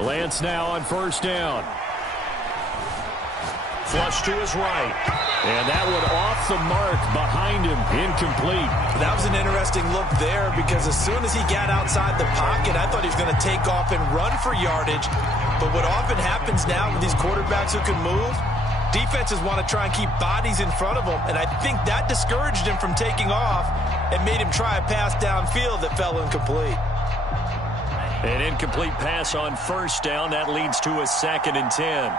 Lance now on first down. Flush to his right. And that one off the mark behind him. Incomplete. That was an interesting look there because as soon as he got outside the pocket, I thought he was going to take off and run for yardage. But what often happens now with these quarterbacks who can move, defenses want to try and keep bodies in front of them. And I think that discouraged him from taking off and made him try a pass downfield that fell incomplete. An incomplete pass on first down. That leads to a 2nd and 10.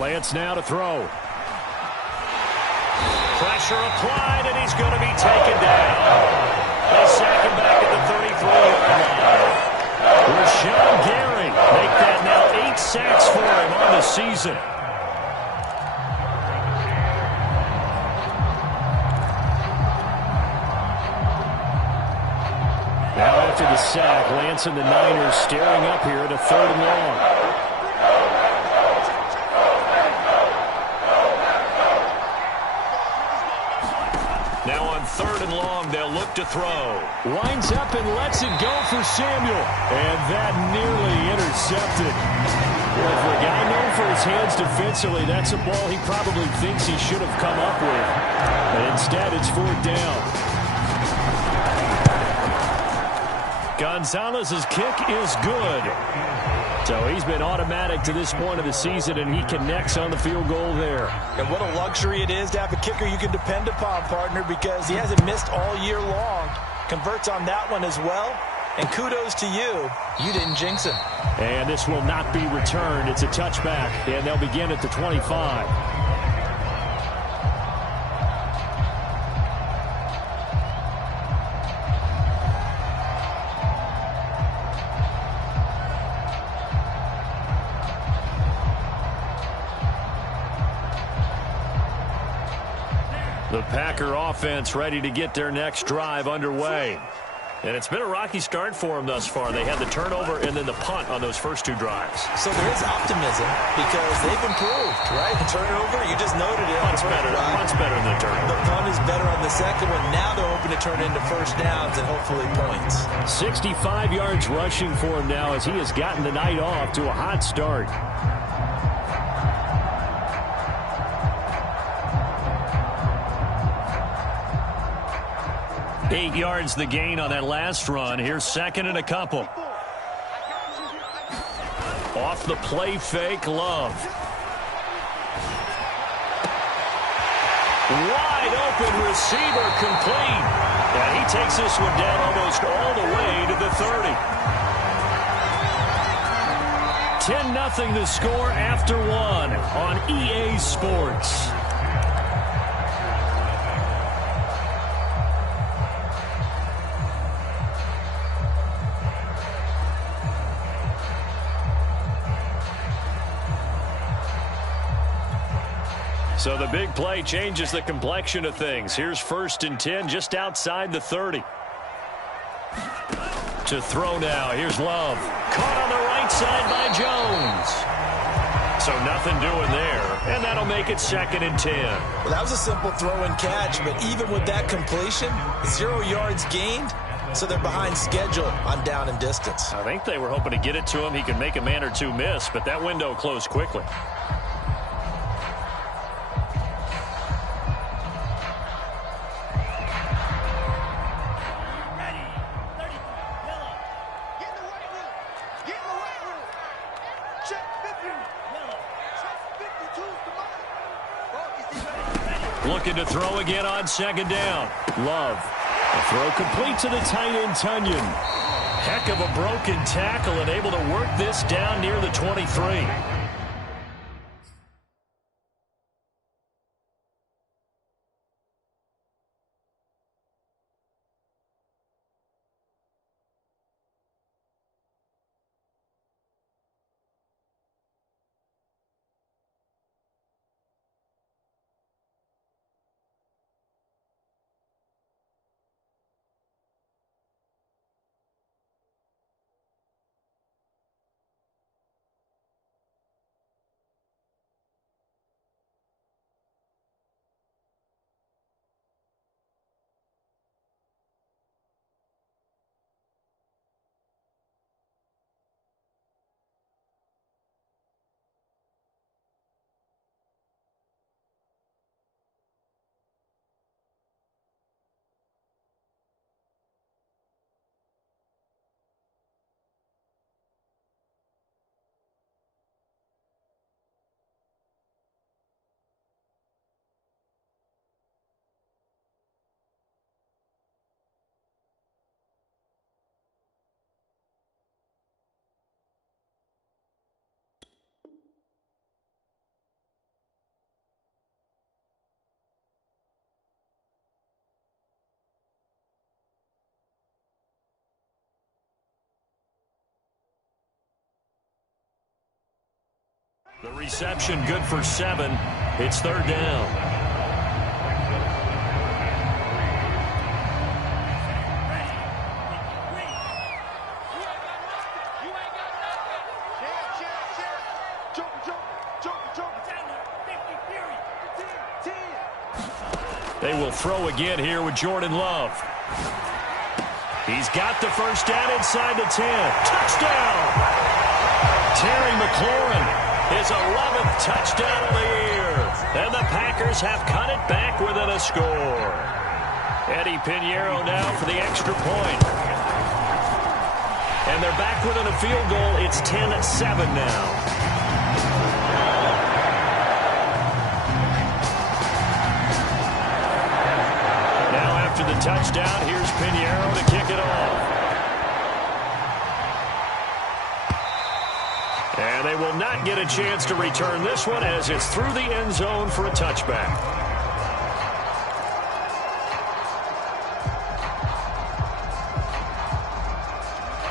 Lance now to throw. Pressure applied, and he's going to be taken down. They sack him back at the 33-yard line. Rashawn Gary make that now 8 sacks for him on the season. Now after the sack, Lance and the Niners staring up here at a 3rd and long. Now on 3rd and long, they'll look to throw. Winds up and lets it go for Samuel. And that nearly intercepted. Well, for a guy known for his hands defensively, that's a ball he probably thinks he should have come up with. But instead, it's 4th down. Gonzalez's kick is good. So he's been automatic to this point of the season, and he connects on the field goal there. And what a luxury it is to have a kicker you can depend upon, partner, because he hasn't missed all year long. Converts on that one as well. And kudos to you. You didn't jinx him. And this will not be returned. It's a touchback, and they'll begin at the 25. The Packer offense ready to get their next drive underway. And it's been a rocky start for them thus far. They had the turnover and then the punt on those first 2 drives. So there is optimism because they've improved, right? The turnover, you just noted it. Punt's better. Punt's better than the turnover. The punt is better on the second one. Now they're hoping to turn into first downs and hopefully points. 65 yards rushing for him now as he has gotten the night off to a hot start. Eight yards the gain on that last run. Here's 2nd and a couple. Off the play fake, Love. Wide open receiver complete. And he takes this one down almost all the way to the 30. 10-0 the score after 1 on EA Sports. So the big play changes the complexion of things. Here's 1st and 10 just outside the 30. To throw now. Here's Love. Caught on the right side by Jones. So nothing doing there. And that'll make it 2nd and 10. Well, that was a simple throw and catch, but even with that completion, 0 yards gained. So they're behind schedule on down and distance. I think they were hoping to get it to him. He could make a man or 2 miss, but that window closed quickly. Looking to throw again on 2nd down. Love. A throw complete to the tight end, Tunyon. Heck of a broken tackle and able to work this down near the 23. The reception good for 7. It's third down. They will throw again here with Jordan Love. He's got the first down inside the 10. Touchdown! Terry McLaurin, his 11th touchdown of the year. And the Packers have cut it back within a score. Eddie Pinheiro now for the extra point. And they're back within a field goal. It's 10-7 now. The touchdown, here's Pinheiro to kick it off. And they will not get a chance to return this one as it's through the end zone for a touchback.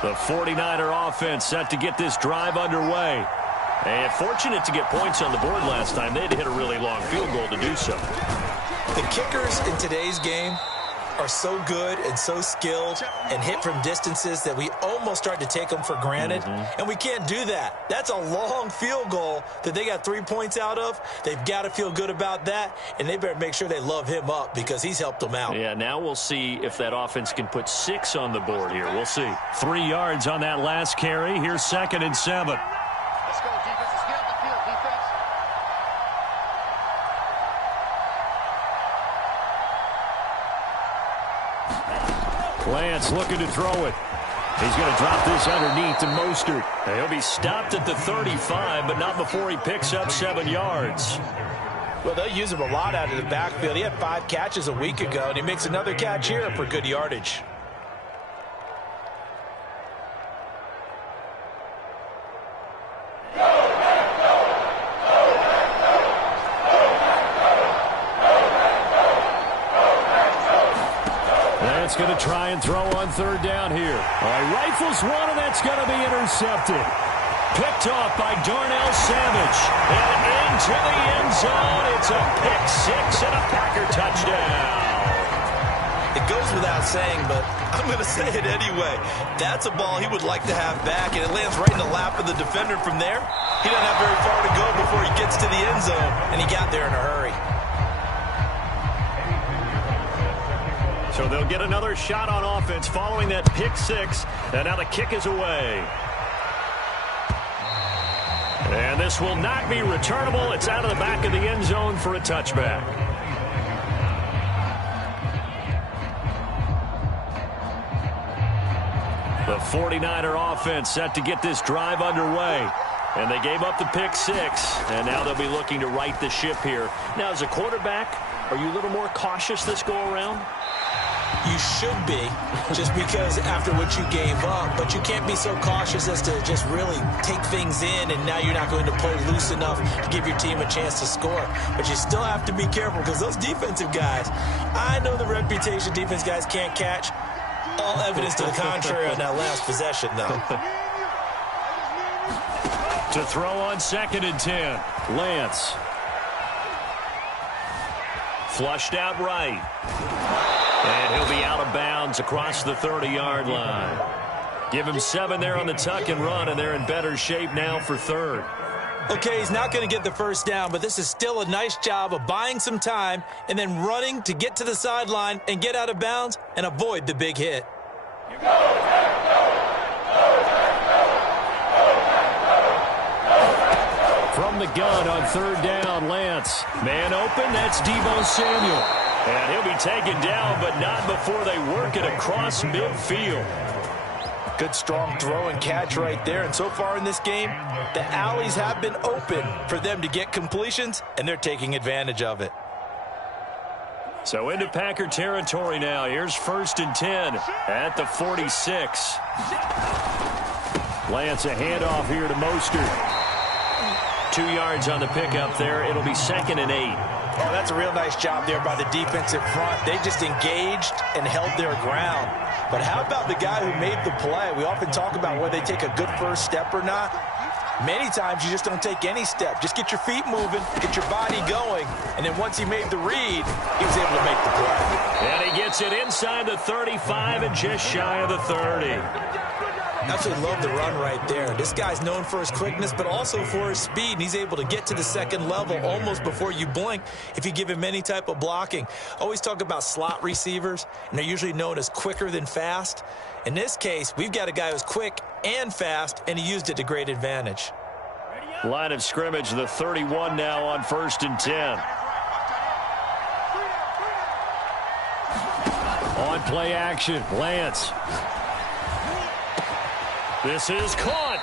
The 49er offense set to get this drive underway. And fortunate to get points on the board last time. They had to hit a really long field goal to do so. The kickers in today's game are so good and so skilled and hit from distances that we almost start to take them for granted. And we can't do that. That's a long field goal that they got 3 points out of. They've got to feel good about that, and they better make sure they love him up because he's helped them out. Yeah, now we'll see if that offense can put 6 on the board here. We'll see. 3 yards on that last carry. Here's 2nd and 7. Let's go, defense. Let's get up the field, defense. Lance looking to throw it. He's going to drop this underneath to Mostert. He'll be stopped at the 35, but not before he picks up 7 yards. Well, they'll use him a lot out of the backfield. He had 5 catches a week ago, and he makes another catch here for good yardage. Going to try and throw on 3rd down here. All right, rifles one, and that's going to be intercepted. Picked off by Darnell Savage. And into the end zone. It's a pick 6 and a Packer touchdown. It goes without saying, but I'm going to say it anyway. That's a ball he would like to have back, and it lands right in the lap of the defender from there. He doesn't have very far to go before he gets to the end zone, and he got there in a hurry. So they'll get another shot on offense following that pick 6. And now the kick is away. And this will not be returnable. It's out of the back of the end zone for a touchback. The 49er offense set to get this drive underway. And they gave up the pick 6. And now they'll be looking to right the ship here. Now, as a quarterback, are you a little more cautious this go around? You should be, just because after what you gave up, but you can't be so cautious as to just really take things in, and now you're not going to play loose enough to give your team a chance to score. But you still have to be careful because those defensive guys, I know the reputation defense guys can't catch. All evidence to the contrary on that last possession, though. To throw on 2nd and 10, Lance. Flushed out right. And he'll be out of bounds across the 30-yard line. Give him 7 there on the tuck and run, and they're in better shape now for 3rd. Okay, he's not going to get the first down, but this is still a nice job of buying some time and then running to get to the sideline and get out of bounds and avoid the big hit. From the gun on 3rd down, Lance. Man open, that's Deebo Samuel. And he'll be taken down, but not before they work it across midfield. Good, strong throw and catch right there. And so far in this game, the alleys have been open for them to get completions, and they're taking advantage of it. So into Packer territory now. Here's 1st and 10 at the 46. Lance, a handoff here to Mostert. 2 yards on the pickup there. It'll be 2nd and 8. Oh, that's a real nice job there by the defensive front. They just engaged and held their ground. But how about the guy who made the play? We often talk about whether they take a good first step or not. Many times you just don't take any step. Just get your feet moving, get your body going, and then once he made the read, he was able to make the play. And he gets it inside the 35 and just shy of the 30. Absolutely love the run right there. This guy's known for his quickness, but also for his speed, and he's able to get to the second level almost before you blink if you give him any type of blocking. Always talk about slot receivers, and they're usually known as quicker than fast. In this case, we've got a guy who's quick and fast, and he used it to great advantage. Line of scrimmage, the 31 now on 1st and 10. On play action, Lance. This is caught.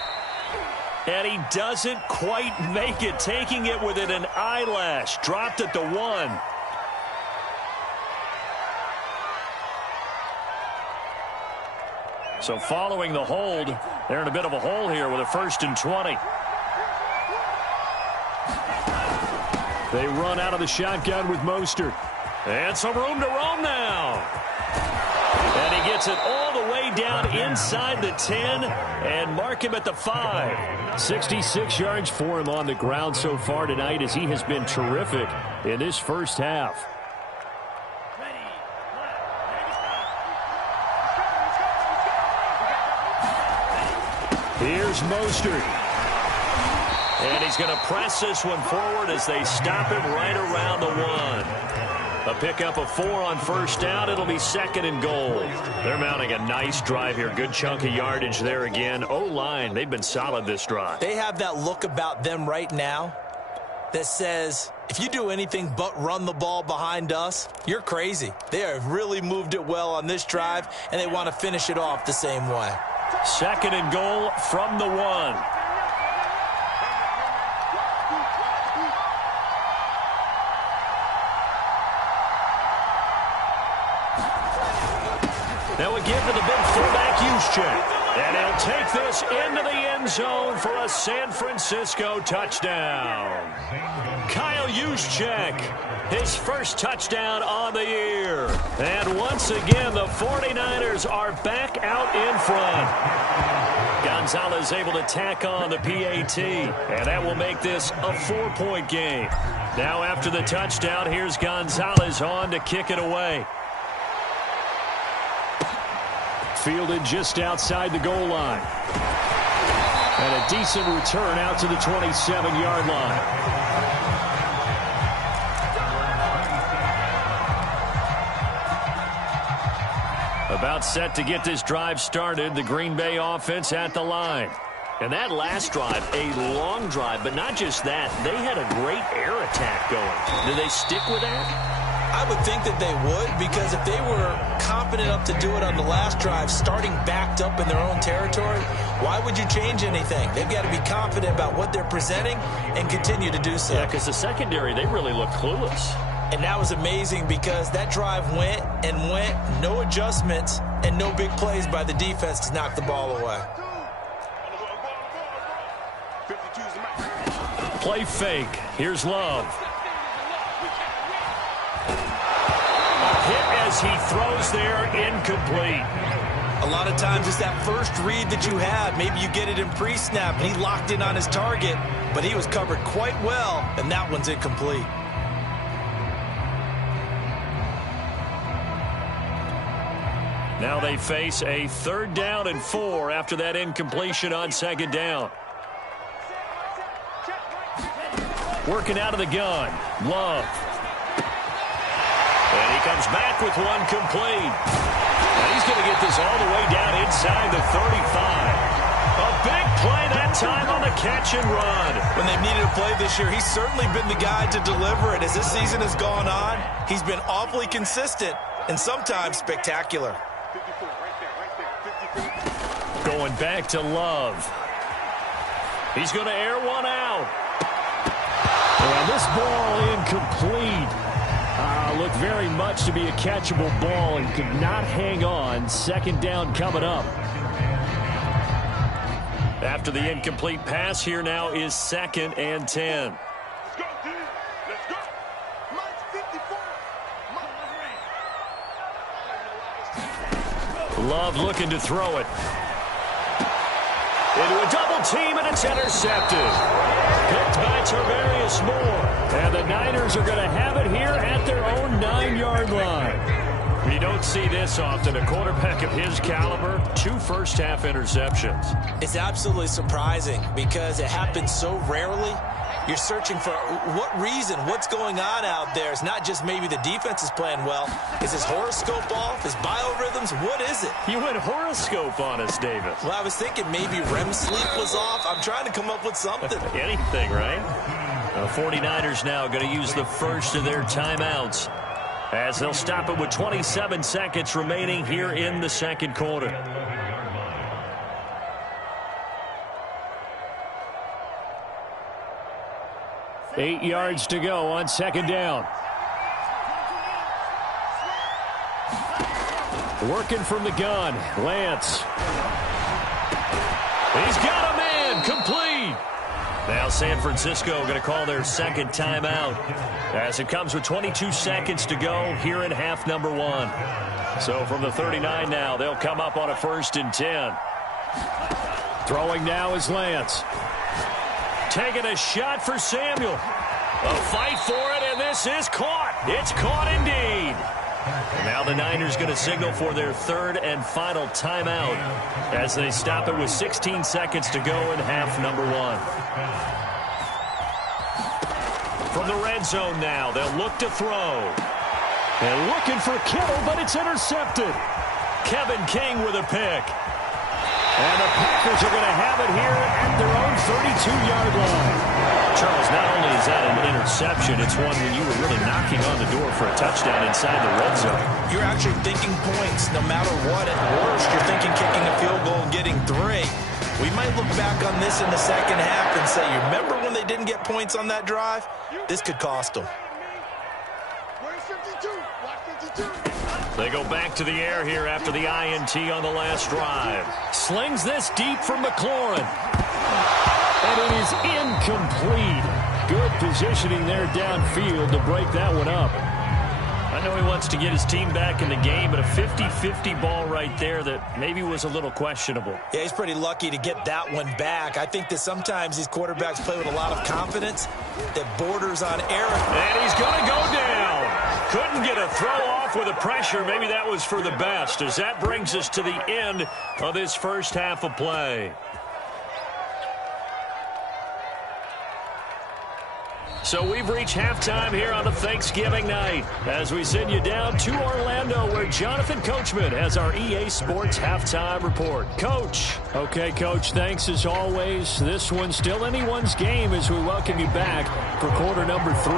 And he doesn't quite make it, taking it within an eyelash. Dropped at the 1. So following the hold, they're in a bit of a hole here with a 1st and 20. They run out of the shotgun with Mostert. And some room to roam now. And he gets it all the way down inside the 10 and mark him at the 5. 66 yards for him on the ground so far tonight as he has been terrific in this first half. Here's Mostert. And he's going to press this one forward as they stop him right around the 1. A pickup of 4 on 1st down. It'll be 2nd and goal. They're mounting a nice drive here. Good chunk of yardage there again. O-line, they've been solid this drive. They have that look about them right now that says, if you do anything but run the ball behind us, you're crazy. They have really moved it well on this drive, and they want to finish it off the same way. 2nd and goal from the 1. Now again to the big fullback Juszczyk. And he'll take this into the end zone for a San Francisco touchdown. Kyle Juszczyk, his first touchdown on the year. And once again, the 49ers are back out in front. Gonzalez able to tack on the PAT, and that will make this a 4-point game. Now after the touchdown, here's Gonzalez on to kick it away. Fielded just outside the goal line. And a decent return out to the 27-yard line. About set to get this drive started, the Green Bay offense at the line. And that last drive, a long drive, but not just that. They had a great air attack going. Do they stick with that? I would think that they would, because if they were confident enough to do it on the last drive, starting backed up in their own territory, why would you change anything? They've got to be confident about what they're presenting and continue to do so. Yeah, because the secondary, they really looked clueless. And that was amazing because that drive went and went, no adjustments, and no big plays by the defense to knock the ball away. Play fake. Here's Love. Hit as he throws there, incomplete. A lot of times it's that first read that you have. Maybe you get it in pre-snap, and he locked in on his target, but he was covered quite well, and that one's incomplete. Now they face a 3rd down and 4 after that incompletion on 2nd down. Working out of the gun, Love. And he comes back with one complete. And he's going to get this all the way down inside the 35. A big play that time on the catch and run. When they've needed a play this year, he's certainly been the guy to deliver it. As this season has gone on, he's been awfully consistent and sometimes spectacular. Going back to Love. He's going to air one out. And this ball incomplete. Looked very much to be a catchable ball and could not hang on. 2nd down coming up. After the incomplete pass, here now is 2nd and 10. Let's go, dude. Let's go. Mike 54. Love looking to throw it. Into a double team, and it's intercepted. Picked by Tarvarius Moore. And the Niners are going to have it here at their own 9-yard line. You don't see this often. A quarterback of his caliber, 2 first-half interceptions. It's absolutely surprising because it happens so rarely. You're searching for what reason, what's going on out there. It's not just maybe the defense is playing well. Is his horoscope off? His biorhythms? What is it? You went horoscope on us, Davis. Well, I was thinking maybe REM sleep was off. I'm trying to come up with something. Anything, right? The 49ers now going to use the first of their timeouts as they'll stop it with 27 seconds remaining here in the second quarter. Eight yards to go on second down. Working from the gun, Lance. He's got a man, complete. Now San Francisco going to call their second timeout as it comes with 22 seconds to go here in half number 1. So from the 39 now, they'll come up on a 1st and 10. Throwing now is Lance. Taking a shot for Samuel. A fight for it, and this is caught. It's caught indeed. And now the Niners going to signal for their 3rd and final timeout as they stop it with 16 seconds to go in half number 1. From the red zone now, they'll look to throw. And looking for Kittle, but it's intercepted. Kevin King with a pick. And the Packers are going to have it here at their own 32-yard line. Charles, not only is that an interception, it's one when you were really knocking on the door for a touchdown inside the red zone. You're actually thinking points no matter what. At worst, you're thinking kicking a field goal and getting 3. We might look back on this in the second half and say, you remember when they didn't get points on that drive? This could cost them. Where's 52? Watch 52. They go back to the air here after the INT on the last drive. Slings this deep from McLaurin. And it is incomplete. Good positioning there downfield to break that one up. I know he wants to get his team back in the game, but a 50-50 ball right there that maybe was a little questionable. Yeah, he's pretty lucky to get that one back. I think that sometimes these quarterbacks play with a lot of confidence that borders on error. And he's going to go down. Couldn't get a throw off with the pressure. Maybe that was for the best, as that brings us to the end of this first half of play. So we've reached halftime here on a Thanksgiving night as we send you down to Orlando where Jonathan Coachman has our EA Sports halftime report. Coach. Okay, Coach, thanks as always. This one's still anyone's game as we welcome you back for quarter number 3.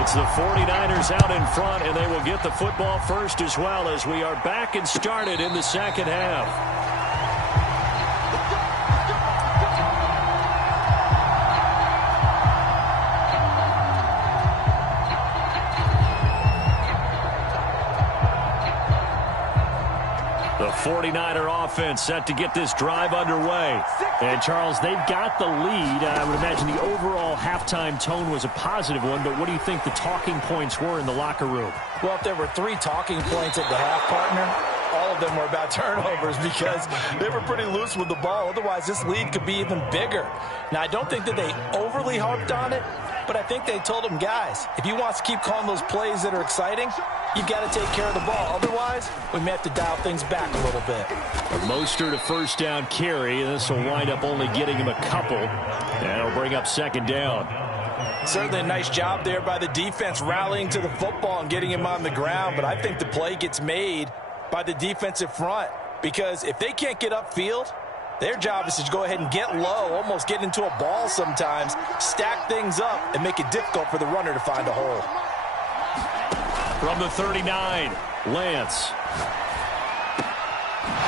It's the 49ers out in front, and they will get the football first as well as we are back and started in the second half. The 49er offense set to get this drive underway. And, Charles, they've got the lead. I would imagine the overall halftime tone was a positive one, but what do you think the talking points were in the locker room? Well, if there were 3 talking points at the half, partner, all of them were about turnovers because they were pretty loose with the ball. Otherwise, this lead could be even bigger. Now, I don't think that they overly harped on it, but I think they told them, guys, if you want to keep calling those plays that are exciting, you've got to take care of the ball. Otherwise, we may have to dial things back a little bit. Mostert a first down carry, and this will wind up only getting him a couple. And it'll bring up second down. Certainly a nice job there by the defense rallying to the football and getting him on the ground. But I think the play gets made by the defensive front because if they can't get upfield, their job is to go ahead and get low, almost get into a ball sometimes, stack things up, and make it difficult for the runner to find a hole. From the 39, Lance.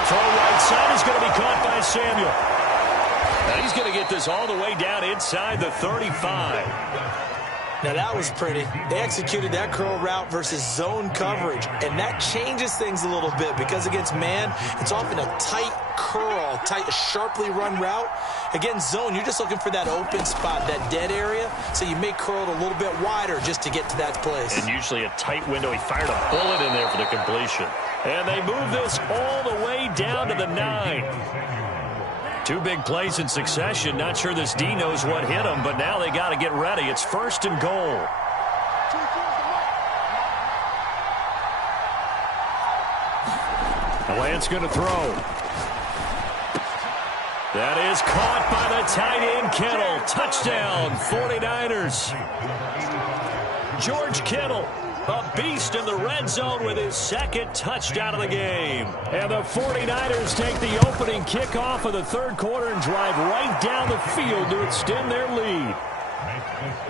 Throw right side is going to be caught by Samuel. Now he's going to get this all the way down inside the 35. Now that was pretty. They executed that curl route versus zone coverage, and that changes things a little bit because against man, it's often a tight curl, tight, sharply run route. Against zone, you're just looking for that open spot, that dead area, so you may curl it a little bit wider just to get to that place. And usually a tight window. He fired a bullet in there for the completion. And they move this all the way down to the 9. Two big plays in succession. Not sure this D knows what hit him, but now they got to get ready. It's 1st and goal. Lance going to throw. That is caught by the tight end, Kittle. Touchdown, 49ers. George Kittle, a beast in the red zone with his 2nd touchdown of the game. And the 49ers take the opening kickoff of the 3rd quarter and drive right down the field to extend their lead.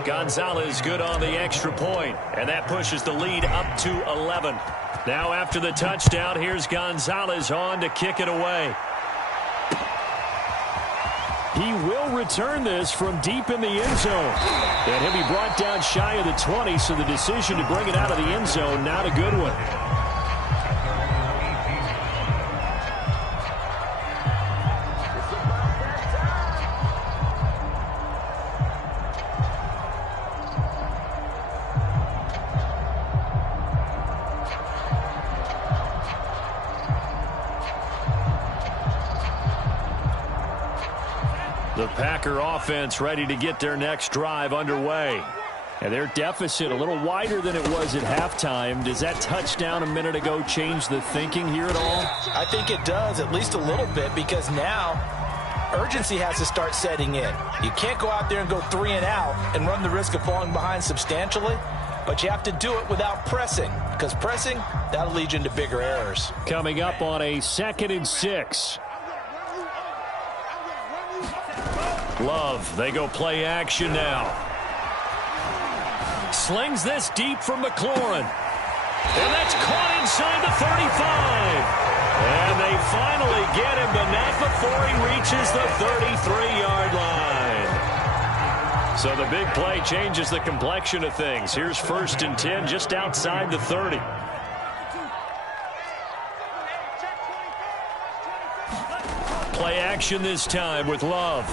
Gonzalez good on the extra point, and that pushes the lead up to 11. Now after the touchdown, here's Gonzalez on to kick it away. He will return this from deep in the end zone. And he'll be brought down shy of the 20, so the decision to bring it out of the end zone, not a good one. The Packer offense ready to get their next drive underway. And their deficit a little wider than it was at halftime. Does that touchdown a minute ago change the thinking here at all? I think it does, at least a little bit, because now urgency has to start setting in. You can't go out there and go 3 and out and run the risk of falling behind substantially, but you have to do it without pressing, because pressing, that'll lead you into bigger errors. Coming up on a 2nd and 6. Love, they go play action now. Slings this deep from McLaurin. And that's caught inside the 35. And they finally get him, but not before he reaches the 33-yard line. So the big play changes the complexion of things. Here's 1st and 10 just outside the 30. Play action this time with Love.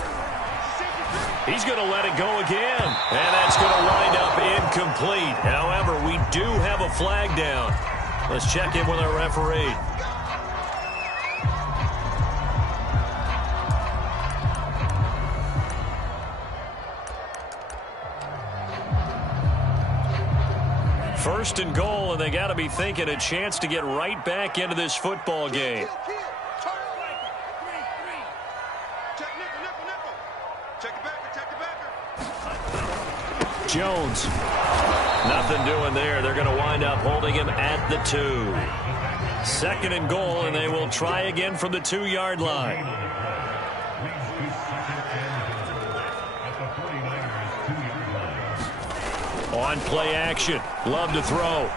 He's going to let it go again. And that's going to wind up incomplete. However, we do have a flag down. Let's check in with our referee. First and goal, and they got to be thinking a chance to get right back into this football game. Jones. Nothing doing there. They're going to wind up holding him at the 2. 2nd and goal, and they will try again from the 2-yard line. On play action. Love to throw.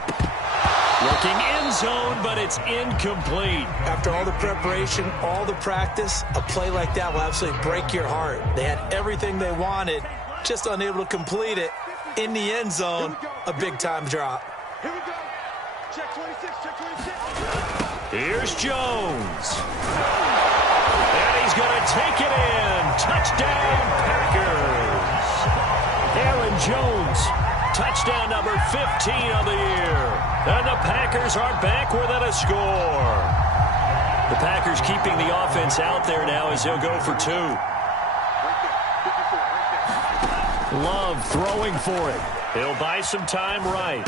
Looking end zone, but it's incomplete. After all the preparation, all the practice, a play like that will absolutely break your heart. They had everything they wanted, just unable to complete it. In the end zone, a big-time drop. Here we go. Check 26, check 26. Here's Jones. And he's going to take it in. Touchdown, Packers. Aaron Jones. Touchdown number 15 of the year. And the Packers are back within a score. The Packers keeping the offense out there now as he'll go for 2. Love throwing for it. He'll buy some time right.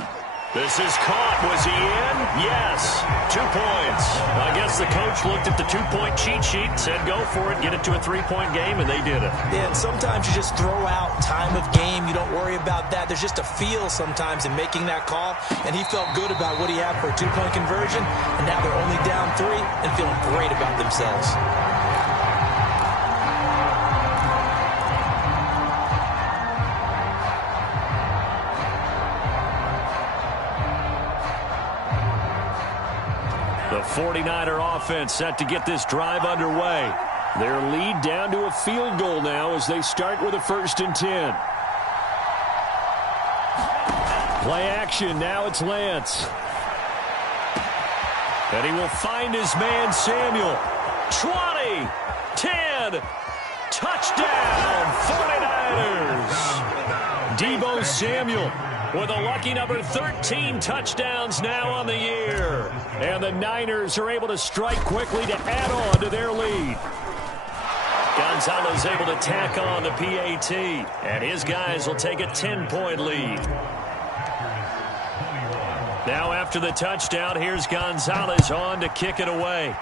This is caught. Was he in? Yes. 2 points. I guess the coach looked at the 2-point cheat sheet, said go for it, get it to a 3-point game, and they did it. Yeah, and sometimes you just throw out time of game. You don't worry about that. There's just a feel sometimes in making that call, and he felt good about what he had for a 2-point conversion, and now they're only down 3 and feeling great about themselves. The 49er offense set to get this drive underway. Their lead down to a field goal now as they start with a 1st and 10. Play action. Now it's Lance. And he will find his man Samuel. 20, 10, touchdown, 49ers. Deebo Samuel with a lucky number 13 touchdowns now on the year. And the Niners are able to strike quickly to add on to their lead. Gonzalez able to tack on the PAT, and his guys will take a 10-point lead. Now after the touchdown, here's Gonzalez on to kick it away.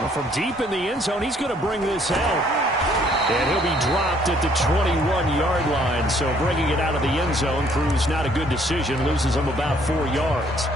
Well, from deep in the end zone, he's going to bring this out. And he'll be dropped at the 21-yard line. So bringing it out of the end zone proves not a good decision. Loses him about 4 yards.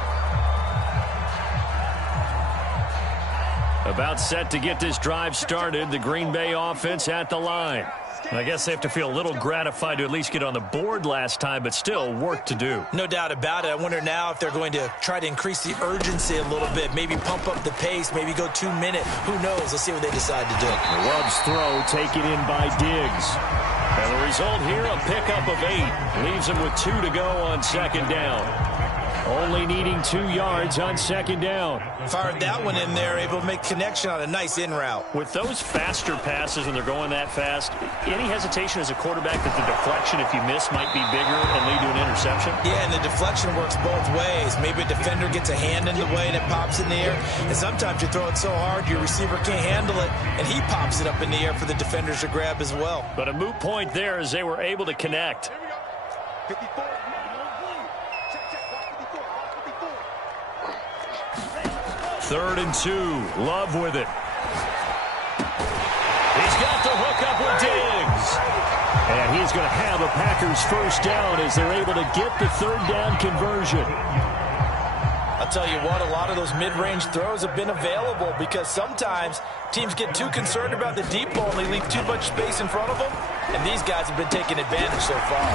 About set to get this drive started. The Green Bay offense at the line. I guess they have to feel a little gratified to at least get on the board last time, but still work to do. No doubt about it. I wonder now if they're going to try to increase the urgency a little bit, maybe pump up the pace, maybe go 2 minute. Who knows? Let's see what they decide to do. Love's throw taken in by Diggs. And the result here, a pickup of 8. Leaves him with 2 to go on second down. Only needing 2 yards on second down. Fired that one in there, able to make connection on a nice in route. With those faster passes when they're going that fast, any hesitation as a quarterback that the deflection, if you miss, might be bigger and lead to an interception? Yeah, and the deflection works both ways. Maybe a defender gets a hand in the way and it pops in the air. And sometimes you throw it so hard your receiver can't handle it, and he pops it up in the air for the defenders to grab as well. But a moot point there as they were able to connect. 54. 3rd and 2. Love with it. He's got the hook up with Diggs. And he's going to have a Packers first down as they're able to get the 3rd down conversion. I'll tell you what, a lot of those mid-range throws have been available because sometimes teams get too concerned about the deep ball and they leave too much space in front of them. And these guys have been taking advantage so far.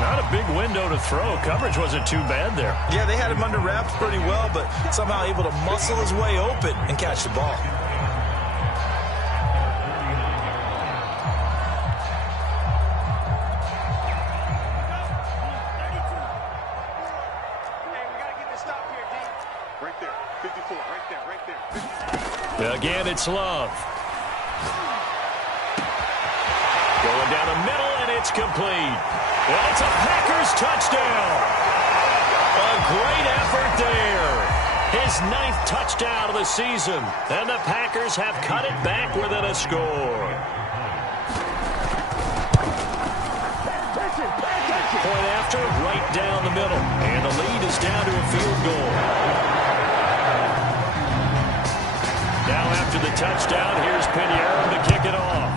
Not a big window to throw. Coverage wasn't too bad there. Yeah, they had him under wraps pretty well, but somehow able to muscle his way open and catch the ball. Right there. 54. Right there. Again, it's Love. Going down the middle, and it's complete. Well, it's a Packers touchdown. A great effort there. His 9th touchdown of the season. And the Packers have cut it back within a score. Point after, right down the middle. And the lead is down to a field goal. Now after the touchdown, here's Pinheiro to kick it off.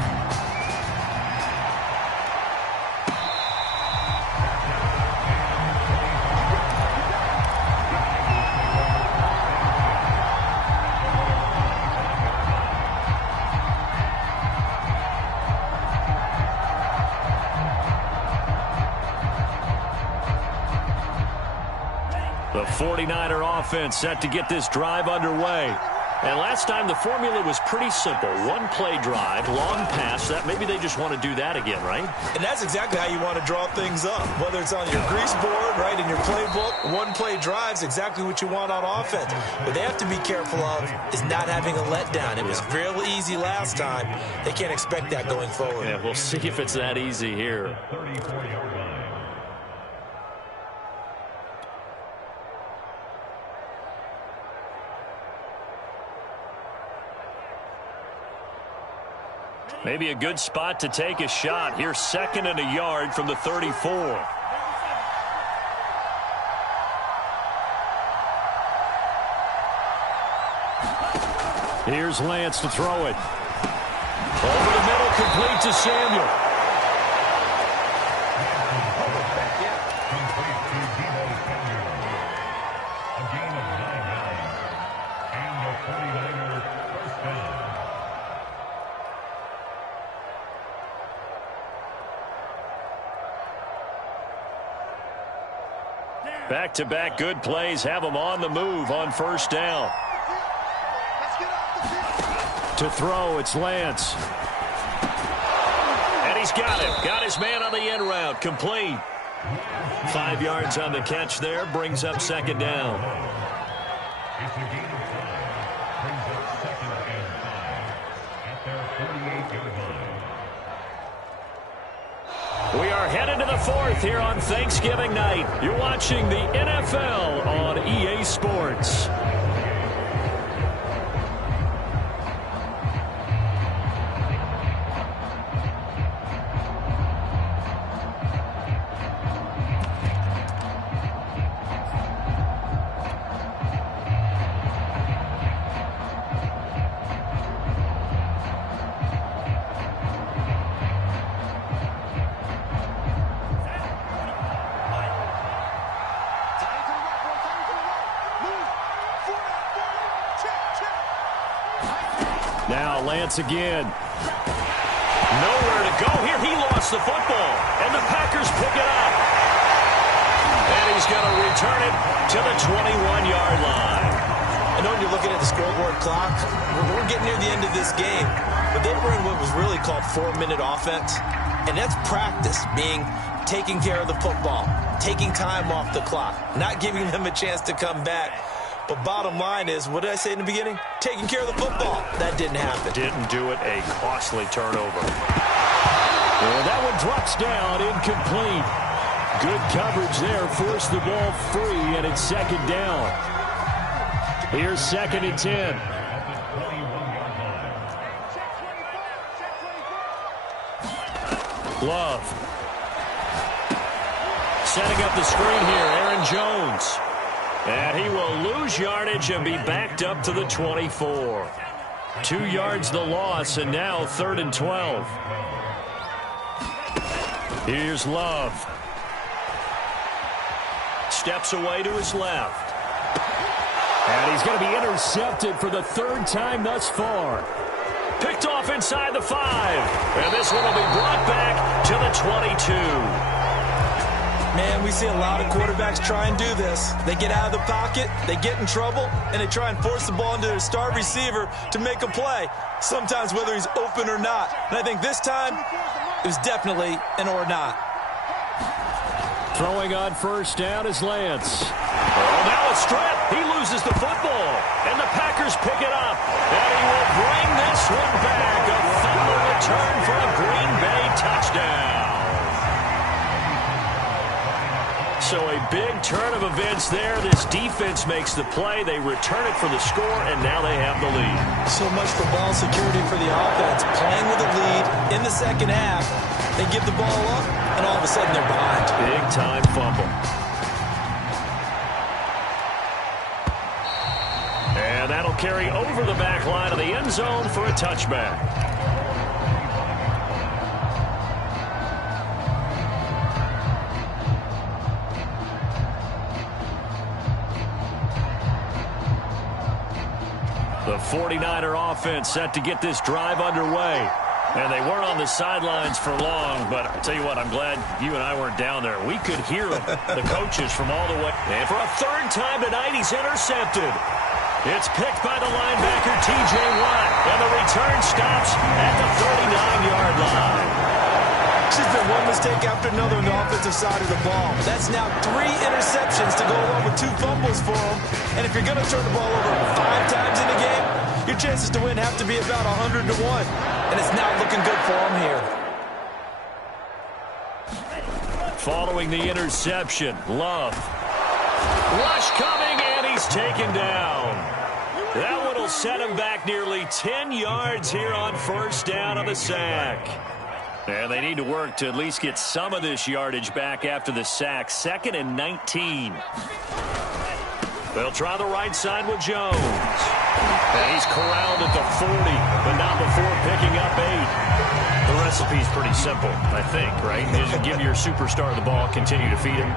The 49er offense set to get this drive underway. And last time the formula was pretty simple. 1-play drive, long pass. That maybe they just want to do that again, right? And that's exactly how you want to draw things up. Whether it's on your grease board, right, in your playbook, 1-play drive's exactly what you want on offense. What they have to be careful of is not having a letdown. It was real easy last time. They can't expect that going forward. Yeah, we'll see if it's that easy here. Maybe a good spot to take a shot. Here's 2nd and a yard from the 34. Here's Lance to throw it. Over the middle, complete to Samuel. Back-to-back good plays have them on the move on first down. To throw, it's Lance. And he's got it. Got his man on the end route. Complete. 5 yards on the catch there. Brings up second down. It's a gain of 5. Brings up second and 5 at their 48-yard line. We are headed to the 4th here on Thanksgiving night. You're watching the NFL on EA Sports. Now Lance again. Nowhere to go here. He lost the football, and the Packers pick it up. And he's going to return it to the 21-yard line. I know when you're looking at the scoreboard clock, we're getting near the end of this game, but they were in what was really called 4-minute offense, and that's practice, being taking care of the football, taking time off the clock, not giving them a chance to come back. But bottom line is, what did I say in the beginning? Taking care of the football. That didn't happen. Didn't do it. A costly turnover. Well, that one drops down, incomplete. Good coverage there. Forced the ball free, and it's second down. Here's 2nd and 10. Love. Setting up the screen here, Aaron Jones. And he will lose yardage and be backed up to the 24. 2 yards the loss, and now 3rd and 12. Here's Love. Steps away to his left. And he's going to be intercepted for the 3rd time thus far. Picked off inside the 5. And this one will be brought back to the 22. Man, we see a lot of quarterbacks try and do this. They get out of the pocket, they get in trouble, and they try and force the ball into their star receiver to make a play, sometimes whether he's open or not. And I think this time, it was definitely an or not. Throwing on 1st down is Lance. Oh, now a strip. He loses the football, and the Packers pick it up. And he will bring this one back. A fumble return for a Green Bay touchdown. So a big turn of events there. This defense makes the play. They return it for the score, and now they have the lead. So much for ball security for the offense. Playing with a lead in the second half. They give the ball up, and all of a sudden they're behind. Big-time fumble. And that'll carry over the back line of the end zone for a touchback. The 49er offense set to get this drive underway. And they weren't on the sidelines for long, but I'll tell you what, I'm glad you and I weren't down there. We could hear them, the coaches from all the way. And for a 3rd time tonight, he's intercepted. It's picked by the linebacker, T.J. Watt, and the return stops at the 39-yard line. It's just been one mistake after another on the offensive side of the ball. That's now 3 interceptions to go along with 2 fumbles for him. And if you're going to turn the ball over 5 times in a game, your chances to win have to be about 100 to 1. And it's not looking good for him here. Following the interception, Love. Rush coming, and he's taken down. That one will set him back nearly 10 yards here on 1st down on the sack. And they need to work to at least get some of this yardage back after the sack. 2nd and 19. They'll try the right side with Jones. And he's corralled at the 40, but not before picking up 8. The recipe's pretty simple, I think, right? Just give your superstar the ball, continue to feed him.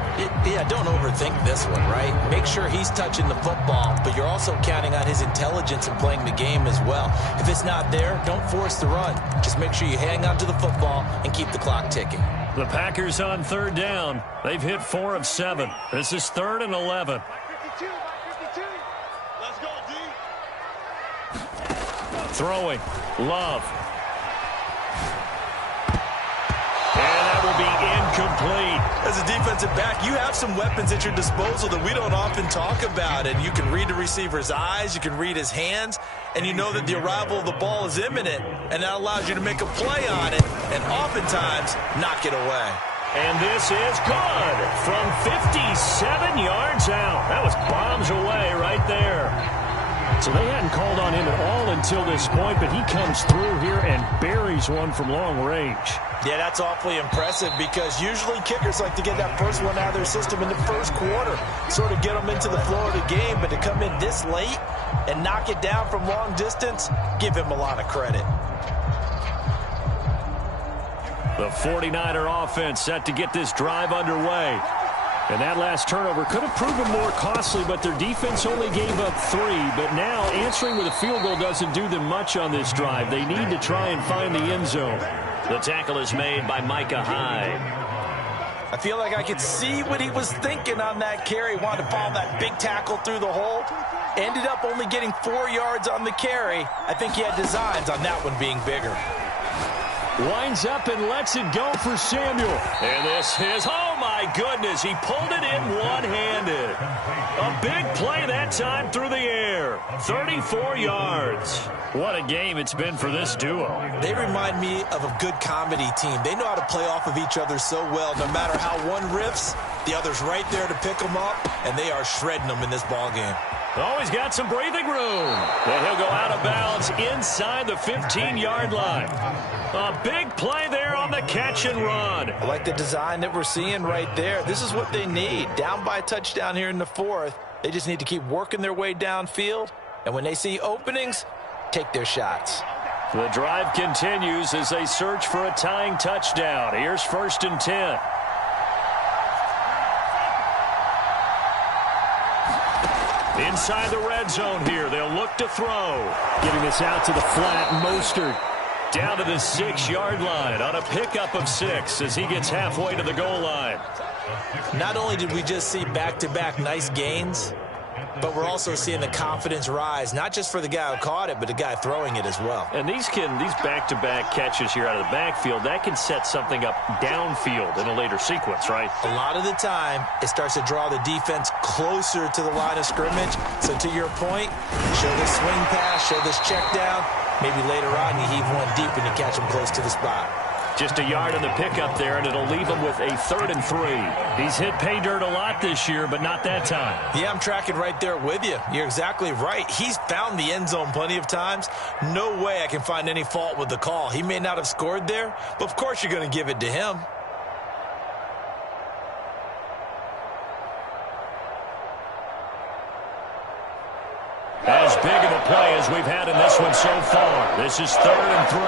Yeah, don't overthink this one, right? Make sure he's touching the football, but you're also counting on his intelligence in playing the game as well. If it's not there, don't force the run. Just make sure you hang on to the football and keep the clock ticking. The Packers on 3rd down. They've hit 4 of 7. This is 3rd and 11. 52, 52. Let's go, D. Throwing. Love. And that will be incomplete. As a defensive back, you have some weapons at your disposal that we don't often talk about. And you can read the receiver's eyes, you can read his hands, and you know that the arrival of the ball is imminent. And that allows you to make a play on it and oftentimes knock it away. And this is good from 57 yards out. That was bombs away right there. So they hadn't called on him at all until this point, but he comes through here and buries one from long range. Yeah, that's awfully impressive because usually kickers like to get that first one out of their system in the first quarter, sort of get them into the flow of the game, but to come in this late and knock it down from long distance, give him a lot of credit. The 49er offense set to get this drive underway. And that last turnover could have proven more costly, but their defense only gave up 3. But now answering with a field goal doesn't do them much on this drive. They need to try and find the end zone. The tackle is made by Micah Hyde. I feel like I could see what he was thinking on that carry. Wanted to follow that big tackle through the hole. Ended up only getting 4 yards on the carry. I think he had designs on that one being bigger. Winds up and lets it go for Samuel. And this is, oh my goodness, he pulled it in one-handed. A big play that time through the air. 34 yards. What a game it's been for this duo. They remind me of a good comedy team. They know how to play off of each other so well. No matter how one riffs, the other's right there to pick them up, and they are shredding them in this ball game. Oh, he's got some breathing room. And he'll go out of bounds inside the 15-yard line. A big play there on the catch and run. I like the design that we're seeing right there. This is what they need. Down by a touchdown here in the 4th. They just need to keep working their way downfield. And when they see openings, take their shots. The drive continues as they search for a tying touchdown. Here's 1st and 10. Inside the red zone here. They'll look to throw. Getting this out to the flat. Mostert down to the 6-yard line on a pickup of 6 as he gets halfway to the goal line. Not only did we just see back-to-back nice gains, but we're also seeing the confidence rise, not just for the guy who caught it, but the guy throwing it as well. And these back-to-back catches here out of the backfield, that can set something up downfield in a later sequence, right? A lot of the time, it starts to draw the defense closer to the line of scrimmage. So to your point, show this swing pass, show this check down. Maybe later on you heave one deep and you catch them close to the spot. Just a yard on the pickup there, and it'll leave him with a 3rd and 3. He's hit pay dirt a lot this year, but not that time. Yeah, I'm tracking right there with you. You're exactly right. He's found the end zone plenty of times. No way I can find any fault with the call. He may not have scored there, but of course you're going to give it to him. As big of a play as we've had in this one so far. This is 3rd and 3.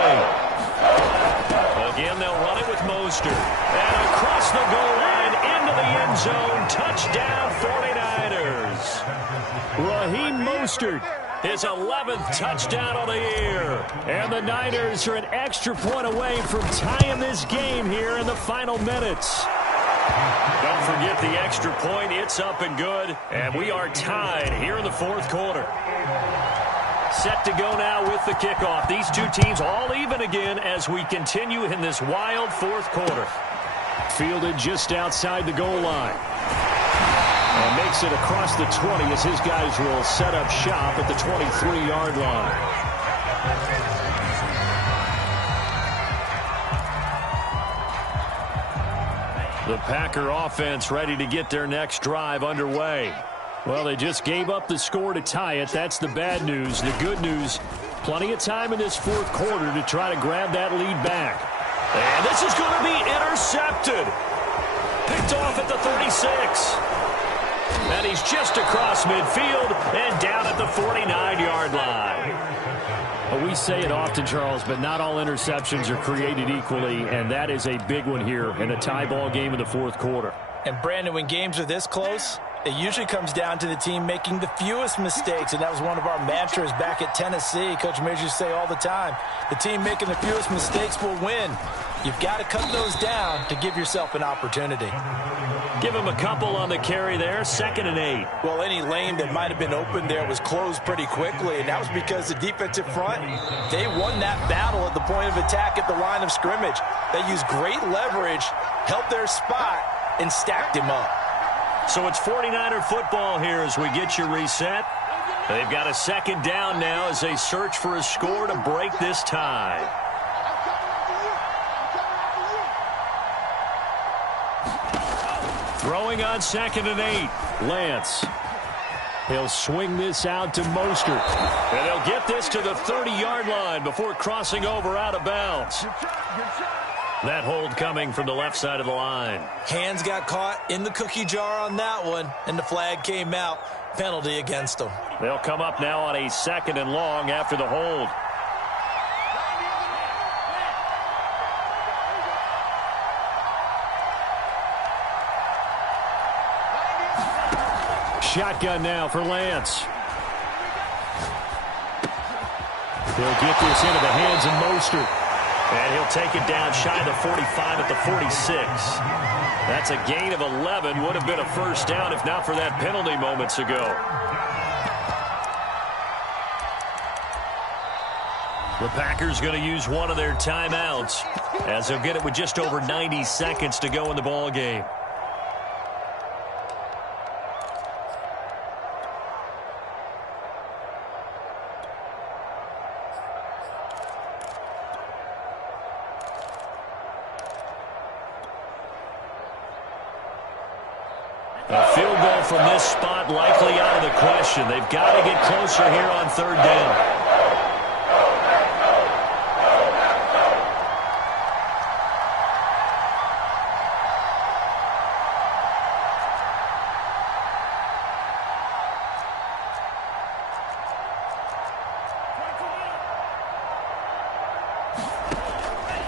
Again, they'll run it with Mostert. And across the goal line into the end zone. Touchdown 49ers. Raheem Mostert, his 11th touchdown of the year. And the Niners are an extra point away from tying this game here in the final minutes. Don't forget the extra point. It's up and good. And we are tied here in the 4th quarter. Set to go now with the kickoff. These two teams all even again as we continue in this wild 4th quarter. Fielded just outside the goal line. And makes it across the 20 as his guys will set up shop at the 23-yard line. The Packer offense ready to get their next drive underway. Well, they just gave up the score to tie it. That's the bad news. The good news, plenty of time in this 4th quarter to try to grab that lead back. And this is going to be intercepted. Picked off at the 36. And he's just across midfield and down at the 49-yard line. Well, we say it often, Charles, but not all interceptions are created equally, and that is a big one here in a tie ball game in the 4th quarter. And, Brandon, when games are this close, it usually comes down to the team making the fewest mistakes, and that was one of our mantras back at Tennessee. Coach Mears used to say all the time, the team making the fewest mistakes will win. You've got to cut those down to give yourself an opportunity. Give him a couple on the carry there, 2nd and 8. Well, any lane that might have been open there was closed pretty quickly, and that was because the defensive front, they won that battle at the point of attack at the line of scrimmage. They used great leverage, held their spot, and stacked him up. So it's 49er football here as we get you reset. They've got a 2nd down now as they search for a score to break this tie. Throwing on 2nd and 8. Lance. He'll swing this out to Mostert. And they'll get this to the 30-yard line before crossing over out of bounds. That hold coming from the left side of the line. Hands got caught in the cookie jar on that one, and the flag came out. Penalty against them. They'll come up now on a 2nd and long after the hold. shotgun now for Lance. He'll get this into the hands of Mostert. And he'll take it down shy of the 45 at the 46. That's a gain of 11. Would have been a first down if not for that penalty moments ago. The Packers going to use one of their timeouts as they'll get it with just over 90 seconds to go in the ball game. A field goal from this spot likely out of the question. They've got to get closer here on third down.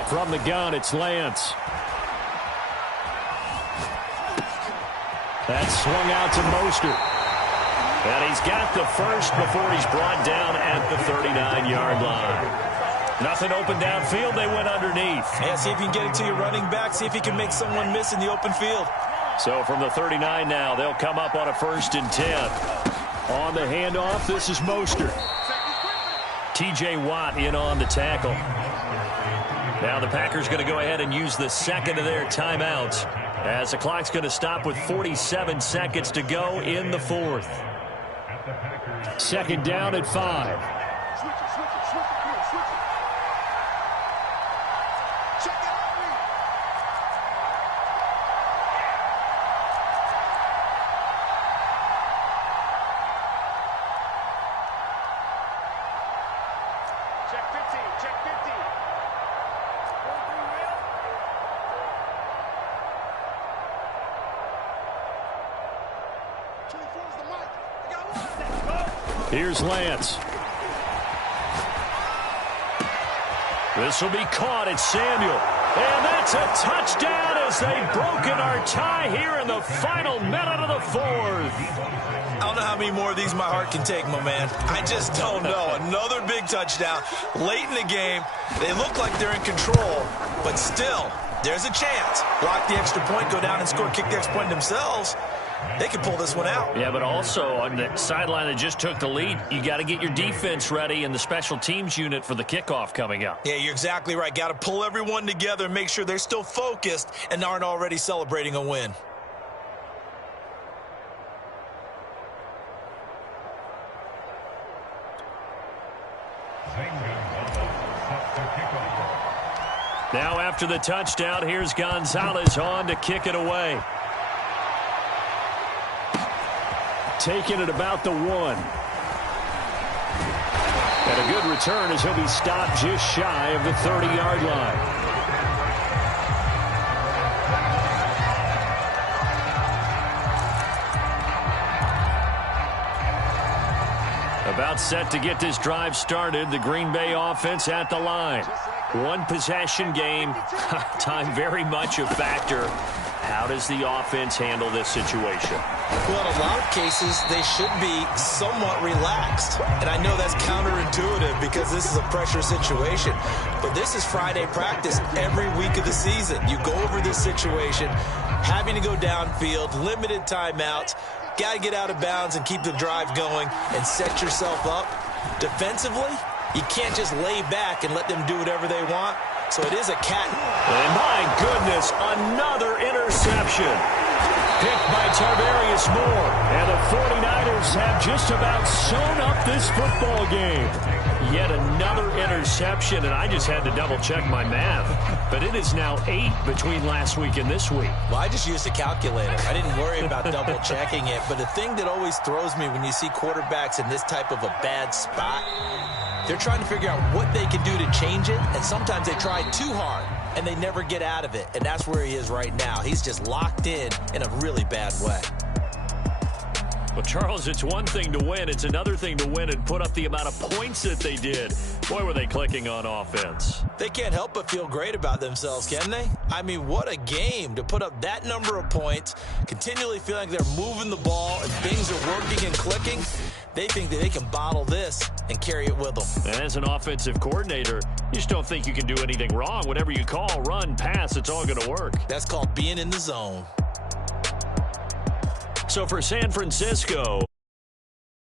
From the gun, it's Lance. That's swung out to Mostert. And he's got the first before he's brought down at the 39-yard line. Nothing open downfield. They went underneath. Yeah, see if you can get it to your running back. See if you can make someone miss in the open field. So from the 39 now, they'll come up on a 1st and 10. On the handoff, this is Mostert. T.J. Watt in on the tackle. Now the Packers going to go ahead and use the second of their timeouts, as the clock's going to stop with 47 seconds to go in the fourth. 2nd down at 5. Here's Lance. This will be caught at Samuel. And that's a touchdown as they've broken our tie here in the final minute of the fourth. I don't know how many more of these my heart can take, my man. I just don't know. Another big touchdown late in the game. They look like they're in control, but still, there's a chance. Block the extra point, go down and score, kick the extra point themselves. They can pull this one out. Yeah, but also on the sideline that just took the lead, you got to get your defense ready and the special teams unit for the kickoff coming up. Yeah, you're exactly right. Got to pull everyone together and make sure they're still focused and aren't already celebrating a win. Now after the touchdown, here's Gonzalez on to kick it away. Taking it about the 1. And a good return as he'll be stopped just shy of the 30-yard line. About set to get this drive started. The Green Bay offense at the line. One possession game. Time very much a factor. How does the offense handle this situation? Well, in a lot of cases, they should be somewhat relaxed. And I know that's counterintuitive because this is a pressure situation. But this is Friday practice every week of the season. You go over this situation, having to go downfield, limited timeouts, got to get out of bounds and keep the drive going and set yourself up. Defensively, you can't just lay back and let them do whatever they want. So it is a cat. And my goodness, another interception. Picked by Tarvarius Moore. And the 49ers have just about sewn up this football game. Yet another interception, and I just had to double-check my math. But it is now 8 between last week and this week. Well, I just used a calculator. I didn't worry about double-checking it. But the thing that always throws me when you see quarterbacks in this type of a bad spot, they're trying to figure out what they can do to change it, and sometimes they try too hard, and they never get out of it, and that's where he is right now. He's just locked in a really bad way. Well, Charles, it's one thing to win. It's another thing to win and put up the amount of points that they did. Boy, were they clicking on offense. They can't help but feel great about themselves, can they? I mean, what a game to put up that number of points, continually feeling like they're moving the ball and things are working and clicking. They think that they can bottle this and carry it with them. And as an offensive coordinator, you just don't think you can do anything wrong. Whatever you call, run, pass, it's all going to work. That's called being in the zone. So for San Francisco,